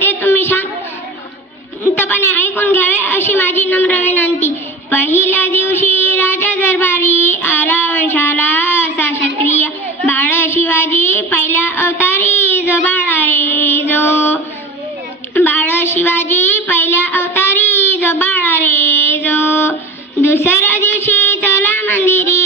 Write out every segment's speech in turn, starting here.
ते तुम्ही शांतपणे ऐकून घ्यावे अशी माझी नम्र विनंती. पहिल्या दिवशी राजा दरबारी आला वंशाला असा क्षत्रिय बाळ शिवाजी पहिल्या अवतारी जो बाळा रे जो बाळ शिवाजी पहिल्या अवतारी जो बाळा रे जो दुसऱ्या दिवशी चला मंदिरी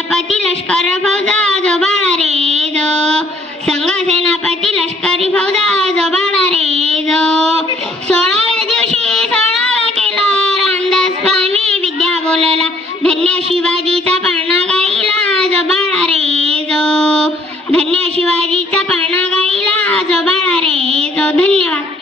सेनापती लष्कर फौजा जोबाळा रे जो. संघ सेनापती लष्करी फौजा जोबाळा रे जो. सोळाव्या दिवशी सोळावा केला. रामदास स्वामी विद्या बोलला. धन्य शिवाजीचा पाळणा गाईला जोबाळा रे जो. धन्य शिवाजीचा पाळणा गाईला जोबाळा रे जो. धन्यवाद.